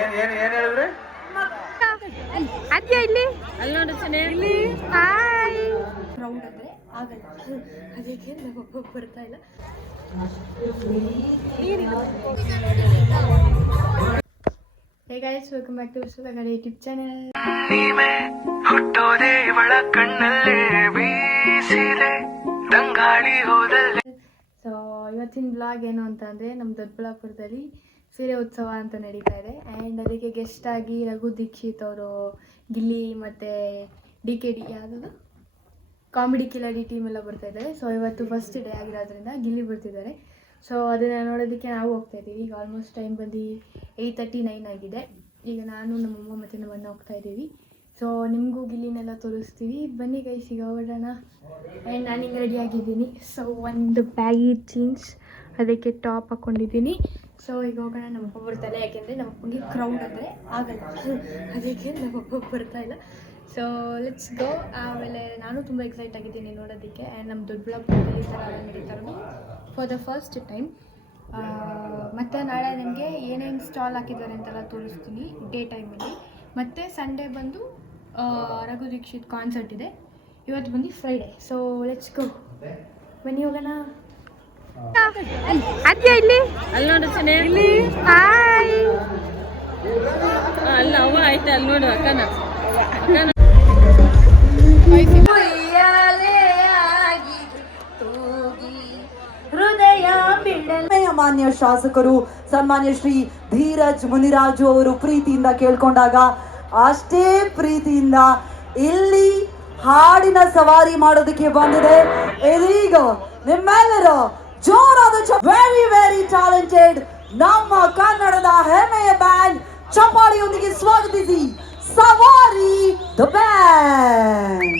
ಏನ್ ಹೇಳಿದ್ರೆ ಅದ್ಯಾ ಇಲ್ಲಿ ಅಲ್ಲಿ ನೋಡು ಚೆನ್ನೆ ಇಲ್ಲಿ ಹಾಯ್ ರೌಂಡ್ ಅಂದ್ರೆ ಆಗಲ್ಲ ಅದಕ್ಕೆ ನಮ್ಮಪ್ಪ ಬರ್ತಾ ಇಲ್ಲ. Hey guys, welcome back to ವಿಶ್ವದ ಯೂಟ್ಯೂಬ್ ಚಾನೆಲ್. ನೀವೇ ಹುಟ್ಟೋದೆ ಇವಳ ಕಣ್ಣಲ್ಲೇ ಬೀಸಿದೆ ತಂಗಾಳಿ ಹೋದಲ್ಲಿ. ಸೊ ಇವತ್ತಿನ ಬ್ಲಾಗ್ ಏನು ಅಂತ ಅಂದರೆ, ನಮ್ಮ ದೊಡ್ಡಬಳ್ಳಾಪುರದಲ್ಲಿ ಸೀರೆ ಉತ್ಸವ ಅಂತ ನಡೀತಾ ಇದೆ. ಆ್ಯಂಡ್ ಅದಕ್ಕೆ ಗೆಸ್ಟ್ ಆಗಿ ರಘು ದೀಕ್ಷಿತ್ ಅವರು, ಗಿಲ್ಲಿ ಮತ್ತು DKD ಯಾವುದದು ಕಾಮಿಡಿ ಕಿಲಾಡಿ ಟೀಮ್ ಎಲ್ಲ ಬರ್ತಾಯಿದ್ದಾರೆ. ಸೊ ಇವತ್ತು ಫಸ್ಟ್ ಡೇ ಆಗಿರೋದ್ರಿಂದ ಗಿಲ್ಲಿ ಬರ್ತಿದ್ದಾರೆ. ಸೊ ಅದನ್ನು ನೋಡೋದಕ್ಕೆ ನಾವು ಹೋಗ್ತಾಯಿದ್ದೀವಿ. ಈಗ ಆಲ್ಮೋಸ್ಟ್ ಟೈಮ್ ಬಂದು 8:39 ಆಗಿದೆ. ಈಗ ನಾನು, ನಮ್ಮಮ್ಮ ಮತ್ತು ನಮ್ಮ ಅಣ್ಣ ಹೋಗ್ತಾಯಿದ್ದೀವಿ. ಸೊ ನಿಮಗೂ ಗಿಲ್ಲಿನೆಲ್ಲ ತೋರಿಸ್ತೀವಿ, ಬನ್ನಿ ಗೈಸ್, ಈಗ ಹೊರಡೋಣ. ಆ್ಯಂಡ್ ನಾನು ಹಿಂಗೆ ರೆಡಿಯಾಗಿದ್ದೀನಿ. ಸೊ ಒಂದು ಬ್ಯಾಗಿ ಜೀನ್ಸ್, ಅದಕ್ಕೆ ಟಾಪ್ ಹಾಕ್ಕೊಂಡಿದ್ದೀನಿ. ಸೊ ಈಗ ಹೋಗೋಣ. ನಮ್ಮಪ್ಪ ಬರ್ತಾಯಿಲ್ಲ, ಯಾಕೆಂದರೆ ನಮ್ಮಪ್ಪನಿಗೆ ಕ್ರೌಡ್ ಅಂದರೆ ಆಗಲ್ಲ, ಅದಕ್ಕೆ ನಮ್ಮಪ್ಪ ಬರ್ತಾ ಇಲ್ಲ. So let's go. ಆಮೇಲೆ ನಾನು ತುಂಬ ಎಕ್ಸೈಟ್ ಆಗಿದ್ದೀನಿ ನೋಡೋದಕ್ಕೆ. ಆ್ಯಂಡ್ ನಮ್ಮ ದೊಡ್ಡಬಳ್ಳಾಪುರದಲ್ಲಿ ಈ ಥರ ಎಲ್ಲ ನಡೀತಾ ಇರೋದು ಫಾರ್ ದ ಫಸ್ಟ್ ಟೈಮ್. ಮತ್ತು ನಾಳೆ ನಿಮಗೆ ಏನೇನು ಸ್ಟಾಲ್ ಹಾಕಿದ್ದಾರೆ ಅಂತೆಲ್ಲ ತೋರಿಸ್ತೀನಿ ಡೇ ಟೈಮಲ್ಲಿ. ಮತ್ತು ಸಂಡೇ ಬಂದು ರಘು ದೀಕ್ಷಿತ್ ಕಾನ್ಸರ್ಟ್ ಇದೆ. ಇವತ್ತು ಬಂದು ಫ್ರೈಡೇ. ಸೊ ಲೆಟ್ಸ್ ಗೋ, ಬನ್ನಿ ಹೋಗೋಣ. ಅದ್ಯಾ ಇಲ್ಲಿ ಅಲ್ಲಿ ನೋಡು ಚೆನ್ನೆ ಇಲ್ಲಿ ಹಾಯ್ ಅಲ್ಲ ಅವ್ವ ಆಯ್ತು. ಅಲ್ಲಿ ನೋಡು ಅಕ್ಕನ ಅಕ್ಕನ ಮಾನ್ಯ ಶಾಸಕರು ಸನ್ಮಾನ್ಯ ಶ್ರೀ ಧೀರಜ್ ಮುನಿರಾಜು ಅವರು ಪ್ರೀತಿಯಿಂದ ಕೇಳ್ಕೊಂಡಾಗ ಅಷ್ಟೇ ಪ್ರೀತಿಯಿಂದ ಇಲ್ಲಿ ಹಾಡಿನ ಸವಾರಿ ಮಾಡೋದಕ್ಕೆ ಬಂದಿದೆ. ಇದೀಗ ನಿಮ್ಮೆಲ್ಲರ ಜೋರಾದ ವೆರಿ ವೆರಿ ಟ್ಯಾಲೆಂಟೆಡ್ ನಮ್ಮ ಕನ್ನಡದ ಹೆಮ್ಮೆಯ ಬ್ಯಾಂಡ್ ಚಪ್ಪಾಳಿಯೊಂದಿಗೆ ಸ್ವಾಗತಿಸಿ ಸವಾರಿ ದ ಬ್ಯಾಂಡ್.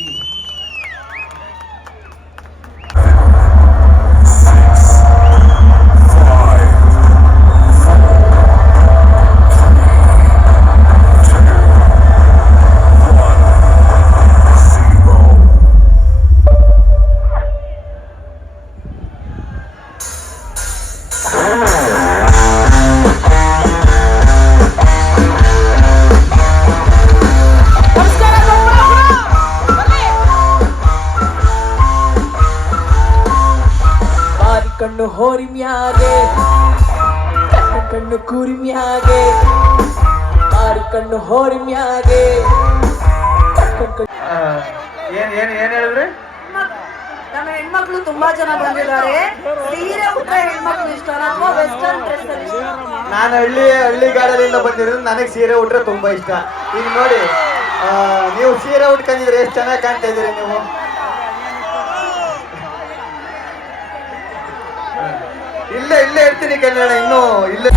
ಕಣ್ಣು ಹೋರಿಮ್ಯಾಗೆ, ಕಣ್ಣು ಕೂರಿಮ್ಯಾಗೆ, ಆರು ಕಣ್ಣು ಹೋರಿಮ್ಯಾಗೆ. ಏನ್ ಹೇಳಿದ್ರೆ ನಮ್ಮ ಹೆಣ್ಮಕ್ಳು ತುಂಬಾ ಜನ ಬಂದಿದ್ದಾರೆ. ಸೀರೆ ಉಟ್ಟ ಹೆಣ್ಮಕ್ಳು ಇಷ್ಟನಾ ಅಥವಾ ವೆಸ್ಟರ್ನ್ ಡ್ರೆಸ್ ಅಲ್ಲಿ ಇಷ್ಟ? ನಾನು ಹಳ್ಳಿಗಾಡದಿಂದ ಬಂದಿರೋದು, ನನಗೆ ಸೀರೆ ಉಟ್ರೆ ತುಂಬಾ ಇಷ್ಟ. ಈಗ ನೋಡಿ, ನೀವು ಸೀರೆ ಉಟ್ಕೊಂಡಿದ್ರೆ ಎಷ್ಟು ಚೆನ್ನಾಗಿ ಕಾಣ್ತಾ ಇದ್ದೀರಿ ನೀವು. ಇಲ್ಲೇ ಇರ್ತೀನಿ ಕನ್ನಡ, ಇನ್ನೂ ಇಲ್ಲೇ.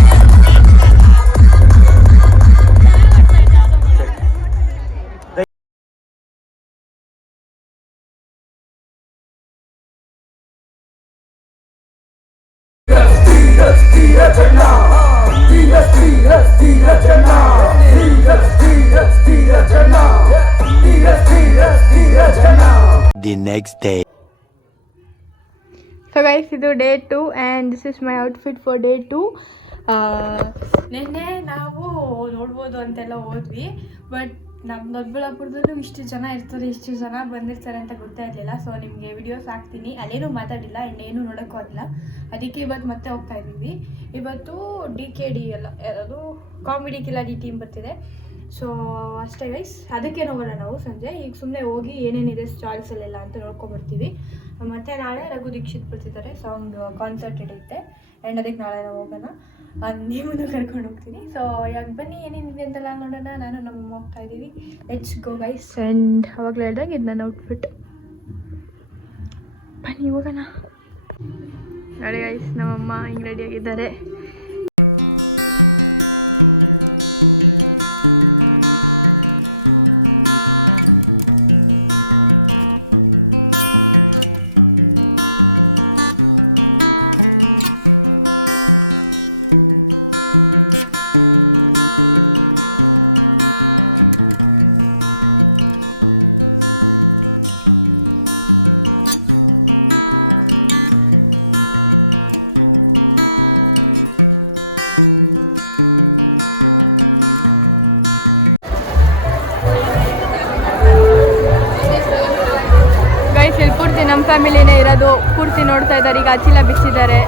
The next day. So guys, ಇದು day 2 and this is my outfit for day 2. ನಿನ್ನೆ ನಾವು ನೋಡ್ಬೋದು ಅಂತೆಲ್ಲ ಹೋದ್ವಿ, ಬಟ್ ನಮ್ಮ ದೊಡ್ಡಬಳ್ಳಾಪುರದಲ್ಲೂ ಇಷ್ಟು ಜನ ಇರ್ತಾರೆ, ಇಷ್ಟು ಜನ ಬಂದಿರ್ತಾರೆ ಅಂತ ಗೊತ್ತೇ ಇರಲಿಲ್ಲ. ಸೊ ನಿಮಗೆ ವಿಡಿಯೋಸ್ ಹಾಕ್ತೀನಿ, ಅಲ್ಲೇನೂ ಮಾತಾಡಿಲ್ಲ, ಇನ್ನೇನು ನೋಡೋಕ್ಕೂ ಆಗಿಲ್ಲ. ಅದಕ್ಕೆ ಇವತ್ತು ಮತ್ತೆ ಹೋಗ್ತಾ ಇದ್ದೀವಿ. ಇವತ್ತು DKD ಎಲ್ಲ ಯಾವುದು ಕಾಮಿಡಿ ಕಿಲಾಡಿ ಟೀಮ್ ಬರ್ತಿದೆ. ಸೊ ಅಷ್ಟೇ ಗೈಸ್, ಅದಕ್ಕೆ ಹೋಗೋಣ ನಾವು ಸಂಜೆ. ಈಗ ಸುಮ್ಮನೆ ಹೋಗಿ ಏನೇನಿದೆ ಸ್ಟಾಲ್ಸಲ್ಲೆಲ್ಲ ಅಂತ ನೋಡ್ಕೊಂಬರ್ತೀವಿ. ಮತ್ತು ನಾಳೆ ರಘು ದೀಕ್ಷಿತ್ ಬರ್ತಿದ್ದಾರೆ, ಸಾಂಗ್ ಕಾನ್ಸರ್ಟ್ ನಡೆಯುತ್ತೆ. ಆ್ಯಂಡ್ ಅದಕ್ಕೆ ನಾಳೆ ನಾವು ಹೋಗೋಣ, ನಿಮ್ಮನ್ನು ಕರ್ಕೊಂಡು ಹೋಗ್ತೀನಿ. ಸೊ ಇವಾಗ ಬನ್ನಿ, ಏನೇನಿದೆ ಅಂತೆಲ್ಲ ನೋಡೋಣ. ನಾನು ನಮ್ಮಮ್ಮ ಹೋಗ್ತಾ ಇದ್ದೀವಿ. Let's go guys. ಆ್ಯಂಡ್ ಅವಾಗಲೇ ಹೇಳ್ದಂಗೆ ಇದು ನನ್ನ ಔಟ್ಫಿಟ್. ಬನ್ನಿ ಹೋಗೋಣ. ನೋಡಿ ಗೈಸ್, ನಮ್ಮಮ್ಮ ಹಿಂಗೆ ರೆಡಿಯಾಗಿದ್ದಾರೆ. ಫ್ಯಾಮಿಲಿನೇ ಇರೋದು ಪೂರ್ತಿ ನೋಡ್ತಾ ಇದ್ದಾರೆ. ಈಗ ಚೀಲ ಬಿಚ್ಚಿದ್ದಾರೆ.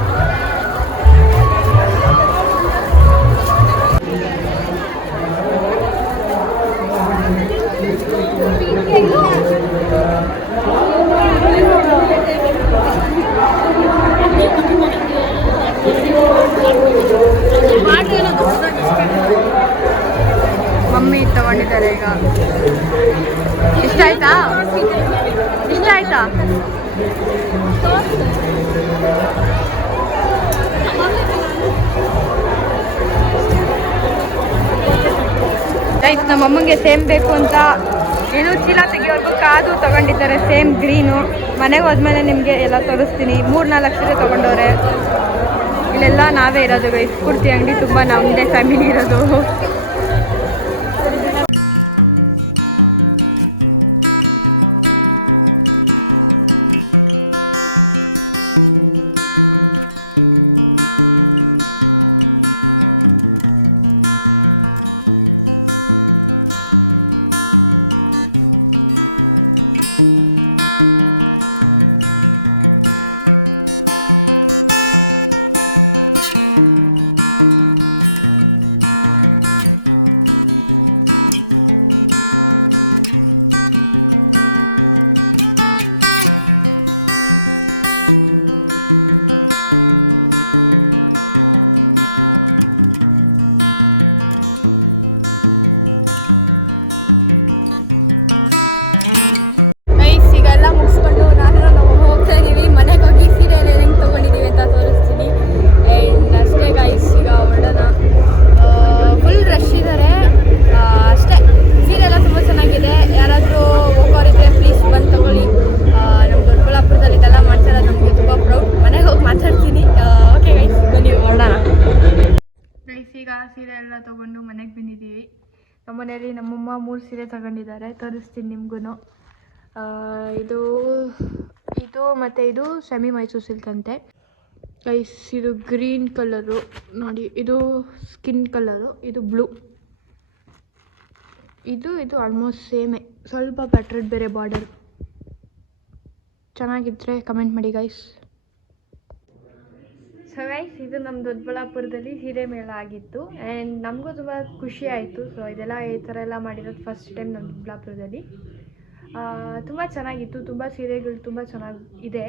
ಮಮ್ಮಿ ತಗೊಂಡಿದ್ದಾರೆ ಈಗ. ಇಷ್ಟ ಆಯ್ತಾ? ಇಷ್ಟ ಆಯ್ತಾ? ನಮ್ಮ ಅಮ್ಮಂಗೆ ಸೇಮ್ ಬೇಕು ಅಂತ ಏನೋ ಚೀಲ ತೆಗಿಯೋರ್ಗು ಕಾದು ತಗೊಂಡಿದ್ದಾರೆ. Same green. ಮನೆಗೆ ಹೋದ್ಮೇಲೆ ನಿಮಗೆ ಎಲ್ಲ ತೋರಿಸ್ತೀನಿ. 3-4 ಸೀರೆ ತೊಗೊಂಡವ್ರೆ. ಇಲ್ಲೆಲ್ಲ ನಾವೇ ಇರೋದು ಗೈಸ್. ಪೂರ್ತಿ ಅಂಗಡಿ ತುಂಬ ನಮ್ಮದೇ ಫ್ಯಾಮಿಲಿ ಇರೋದು. ಈಗ ಸೀರೆ ಎಲ್ಲ ತೊಗೊಂಡು ಮನೆಗೆ ಬಂದಿದ್ದೀವಿ. ನಮ್ಮನೇಲಿ ನಮ್ಮಮ್ಮ 3 ಸೀರೆ ತಗೊಂಡಿದ್ದಾರೆ. ತೋರಿಸ್ತೀನಿ ನಿಮ್ಗೂ. ಇದು ಮತ್ತು ಇದು ಸೆಮಿ ಮೈಸೂರು ಸಿಲ್ಕ್ ಅಂತೆ ಗೈಸ್. ಇದು ಗ್ರೀನ್ ಕಲರು ನೋಡಿ. ಇದು ಸ್ಕಿನ್ ಕಲರು. ಇದು ಬ್ಲೂ. ಇದು ಆಲ್ಮೋಸ್ಟ್ ಸೇಮೇ. ಸ್ವಲ್ಪ ಪ್ಯಾಟ್ರನ್ ಬೇರೆ ಬಾರ್ಡರ್. ಚೆನ್ನಾಗಿದ್ದರೆ ಕಮೆಂಟ್ ಮಾಡಿ ಗೈಸ್. ಸೊ ಗೈಸ್, ಇದು ನಮ್ಮ ದೊಡ್ಡಬಳ್ಳಾಪುರದಲ್ಲಿ ಸೀರೆ ಮೇಳ ಆಗಿತ್ತು. ಆ್ಯಂಡ್ ನಮಗೂ ತುಂಬ ಖುಷಿ ಆಯಿತು. ಸೊ ಇದೆಲ್ಲ ಈ ಥರ ಎಲ್ಲ ಮಾಡಿರೋದು ಫಸ್ಟ್ ಟೈಮ್ ನಮ್ಮ ದೊಡ್ಡಬಳ್ಳಾಪುರದಲ್ಲಿ. ತುಂಬ ಚೆನ್ನಾಗಿತ್ತು. ತುಂಬ ಸೀರೆಗಳು ತುಂಬ ಚೆನ್ನಾಗಿದೆ.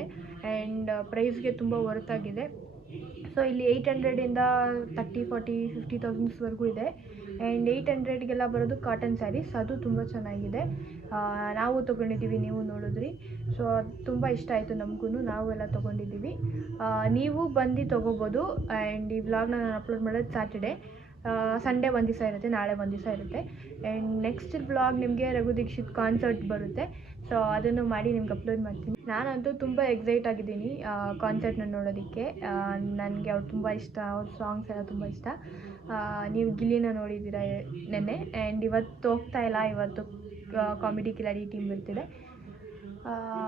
ಆ್ಯಂಡ್ ಪ್ರೈಸ್ಗೆ ತುಂಬ ವರ್ತಾಗಿದೆ. ಸೊ ಇಲ್ಲಿ 800ಇಂದ 30, 40, 50,000ವರೆಗೂ ಇದೆ. ಆ್ಯಂಡ್ 800ಗೆಲ್ಲ ಬರೋದು ಕಾಟನ್ ಸ್ಯಾರೀಸ್. ಅದು ತುಂಬ ಚೆನ್ನಾಗಿದೆ. ನಾವು ತೊಗೊಂಡಿದ್ದೀವಿ, ನೀವು ನೋಡಿದ್ರಿ. ಸೊ ಅದು ತುಂಬ ಇಷ್ಟ ಆಯಿತು ನಮಗೂ. ನಾವು ಎಲ್ಲ ತೊಗೊಂಡಿದ್ದೀವಿ. ನೀವು ಬಂದು ತೊಗೋಬೋದು. ಆ್ಯಂಡ್ ಈ ವ್ಲಾಗ್ನ ನಾನು ಅಪ್ಲೋಡ್ ಮಾಡೋದು ಸ್ಯಾಟರ್ಡೆ. ಸಂಡೇ ಒಂದು ದಿವಸ ಇರುತ್ತೆ, ನಾಳೆ ಒಂದು ದಿವಸ ಇರುತ್ತೆ. ಆ್ಯಂಡ್ ನೆಕ್ಸ್ಟ್ ವ್ಲಾಗ್ ನಿಮಗೆ ರಘು ದೀಕ್ಷಿತ್ ಕಾನ್ಸರ್ಟ್ ಬರುತ್ತೆ. ಸೊ ಅದನ್ನು ಮಾಡಿ ನಿಮ್ಗೆ ಅಪ್ಲೋಡ್ ಮಾಡ್ತೀನಿ. ನಾನಂತೂ ತುಂಬ ಎಕ್ಸೈಟ್ ಆಗಿದ್ದೀನಿ ಕಾನ್ಸರ್ಟ್ನ ನೋಡೋದಕ್ಕೆ. ನನಗೆ ಅವ್ರು ತುಂಬ ಇಷ್ಟ. ಅವ್ರ ಸಾಂಗ್ಸ್ ಎಲ್ಲ ತುಂಬ ಇಷ್ಟ. ನೀವು ಗಿಲ್ಲಿನ ನೋಡಿದ್ದೀರ ನೆನ್ನೆ. ಆ್ಯಂಡ್ ಇವತ್ತು ಹೋಗ್ತಾ ಇಲ್ಲ. ಇವತ್ತು ಕಾಮಿಡಿ ಕಿಲಾಡಿ ಟೀಮ್ ಬರ್ತಿದೆ.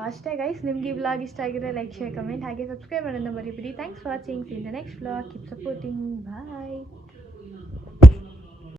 ಅಷ್ಟೇ ಗೈಸ್. ನಿಮ್ಗೆ ಈ ವ್ಲಾಗ್ ಇಷ್ಟ ಆಗಿದ್ರೆ ಲೈಕ್, ಶೇರ್, ಕಮೆಂಟ್ ಹಾಗೆ ಸಬ್ಸ್ಕ್ರೈಬ್ ಮಾಡೋದನ್ನ ಮರಿಬೇಡಿ. Thanks for watching. In the next vlog. Keep supporting. Bye.